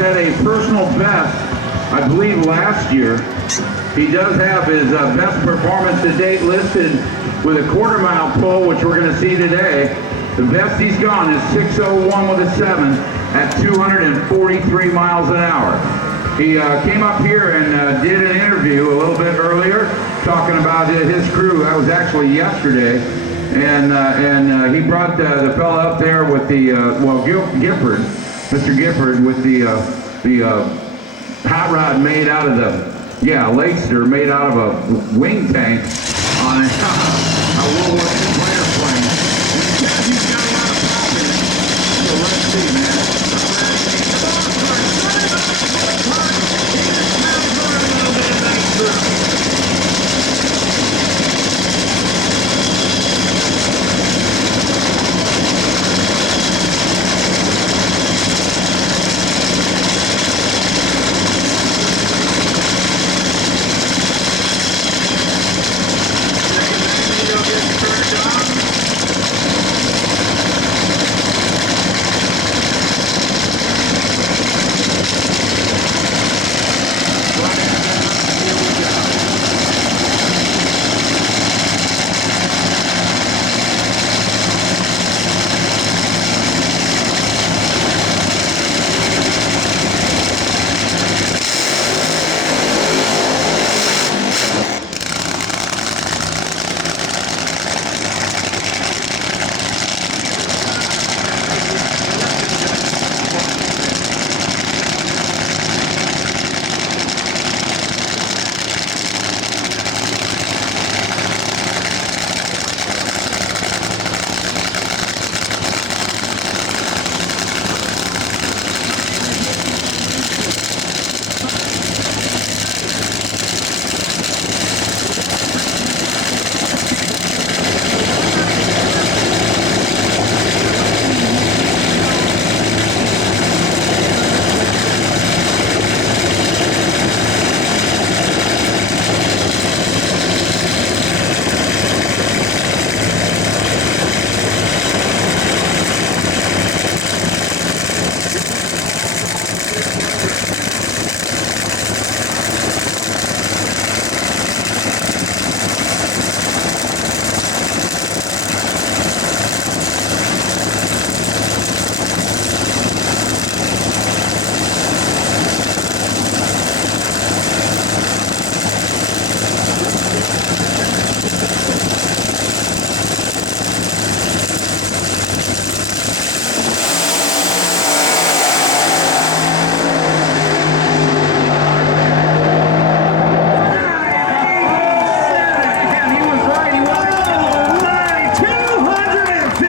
set a personal best, I believe last year. He does have his best performance to date listed with a quarter-mile pull, which we're going to see today. The best he's gone is 6:01 with a 7 at 243 miles an hour. He came up here and did an interview a little bit earlier, talking about his crew. That was actually yesterday, and he brought the fella up there with the Gifford, Mr. Gifford, with the hot rod made out of the Lakester, made out of a wing tank on a World War II plane.